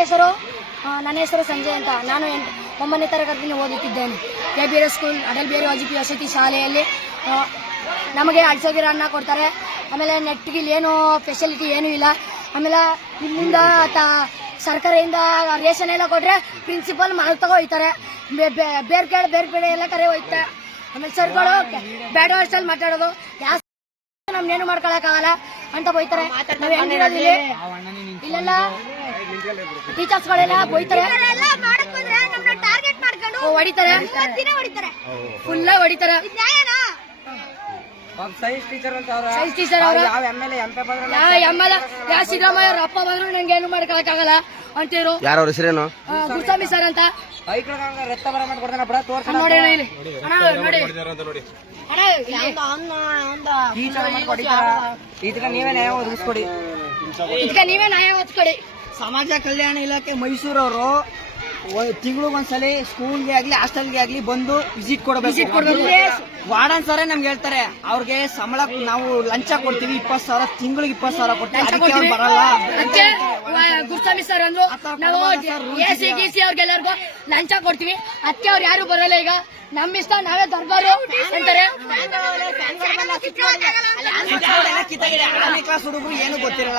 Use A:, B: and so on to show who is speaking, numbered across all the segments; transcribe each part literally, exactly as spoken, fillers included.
A: ಹೆಸರು ನನ್ನ ಹೆಸರು ಸಂಜಯ್ ಅಂತ. ನಾನು ಎಂಟು ಒಂಬತ್ತನೇ ತರಗತಿಯಲ್ಲಿ ಓದುತ್ತಿದ್ದೇನೆ. K B R school Atal Bihari Vajpayee ವಸತಿ ಶಾಲೆಯಲ್ಲಿ. ನಮಗೆ ಅಳ್ಸೋಗಿರೋ ಅನ್ನ ಕೊಡ್ತಾರೆ. ಆಮೇಲೆ ನೆಟ್ಗೆ ಏನು ಫೆಸಿಲಿಟಿ ಏನೂ ಇಲ್ಲ. ಆಮೇಲೆ ಇಲ್ಲಿಂದ ಸರ್ಕಾರದಿಂದ ರೇಷನ್ ಎಲ್ಲ ಕೊಟ್ಟರೆ ಪ್ರಿನ್ಸಿಪಲ್ ಮಾಲ್ ತಗೋ ಹೋಯ್ತಾರೆ. ಬೇರೆ ಕಡೆ ಬೇರೆ ಕಡೆ ಎಲ್ಲ ಕರೆ ಹೋಯ್ತಾರೆ. ಆಮೇಲೆ ಸರ್ಗಳು ಬ್ಯಾಡ ವರ್ಷಲ್ಲಿ ಮಾತಾಡೋದು, ಯಾವ ನಮ್ನೇನು ಮಾಡ್ಕೊಳಕ್ಕಾಗಲ್ಲ ಅಂತ ಬೈತಾರೆ. ನಾವು ಹೆಂಗಿರೋದು ಇಲ್ಲಿ ಇಲ್ಲೆಲ್ಲ ಟೀಚರ್ಸ್ಗಳೆಲ್ಲ ಬೈತಾರೆ, ಹೊಡಿತಾರೆ, ಫುಲ್ಲ ಹೊಡಿತಾರೆ.
B: ಸೈನ್ಸ್ ಟೀಚರ್ ಅಂತ
A: ಸೈನ್ಸ್ ಟೀಚರ್ ಅವರು
B: ಯಾವ M L A M P ಬಂದ್ರು
A: ಯಾವ ಎಮ್ ಎಲ್ ಯಾವ ಸಿದ್ದರಾಮಯ್ಯ ಅವ್ರ ಅಪ್ಪ ಬಂದ್ರು ನಂಗೆ ಏನು ಮಾಡ್ಕೊಳಕ್ಕಾಗಲ್ಲ ಅಂತೀರು.
C: ಯಾರ ಅವ್ರ ಹೆಸರೇನು?
A: ಗುರುಸ್ವಾಮಿ ಸರ್ ಅಂತ.
B: ರಕ್ತ ಬರ ಮಾಡ್ಕೊಡ್ತಾನ ಬಿಡ ತೋರ್ಸ
A: ನೋಡಿ ಇಲ್ಲಿ ಅಣ್ಣ ನೋಡಿ ಅಣ್ಣ
B: ಇದಕ್ಕೆ ನೀವೇ ನ್ಯಾಯ ಒದಗಿಸ್ಕೊಡಿ.
A: ಇದಕ್ಕೆ ನೀವೇ ನ್ಯಾಯ ಒದಗಿಸ್ಕೊಡಿ.
B: ಸಮಾಜ ಕಲ್ಯಾಣ ಇಲಾಖೆ ಮೈಸೂರವರು ತಿಂಗಳಿಗೊಂದ್ಸಲಿ ಸ್ಕೂಲ್ಗೆ ಆಗ್ಲಿ ಹಾಸ್ಟೆಲ್ಗೆ ಆಗ್ಲಿ ಬಂದು ವಿಸಿಟ್ ಕೊಡಬೇಕು. ವಾರ್ಡನ್ ಸರೇ ನಮ್ಗೆ ಹೇಳ್ತಾರೆ ಅವ್ರಿಗೆ ಸಂಬಳ ನಾವು ಲಂಚ ಕೊಡ್ತೀವಿ, ಇಪ್ಪತ್ತು ಸಾವಿರ ತಿಂಗಳಿಗೆ ಇಪ್ಪತ್ತು ಸಾವಿರ ಕೊಡ್ತೀವಿ, ಅದಕ್ಕೆ ಅವ್ರು ಬರಲ್ಲ.
A: ಗುರುಸ್ವಾಮಿ ಸರ್ ಅಂದ್ರು ನಾವು ಎ ಸಿ ಗಿ ಸಿ ಅವ್ರಿಗೆಲ್ಲರಿಗೂ ಲಂಚ ಕೊಡ್ತೀವಿ, ಅದಕ್ಕೆ ಅವ್ರು ಯಾರು ಬರಲ್ಲ. ಈಗ ನಮ್ ಇಷ್ಟ ನಾವೇ ದರ್ಬಾರು ಅಂತಾರೆ.
B: ಕ್ಲಾಸ್ ಹುಡುಗರು ಏನು ಗೊತ್ತಿರಲ್ಲ.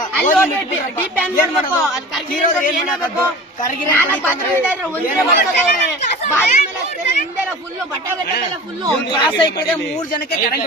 B: ಮೂರ್ ಜನಕ್ಕೆ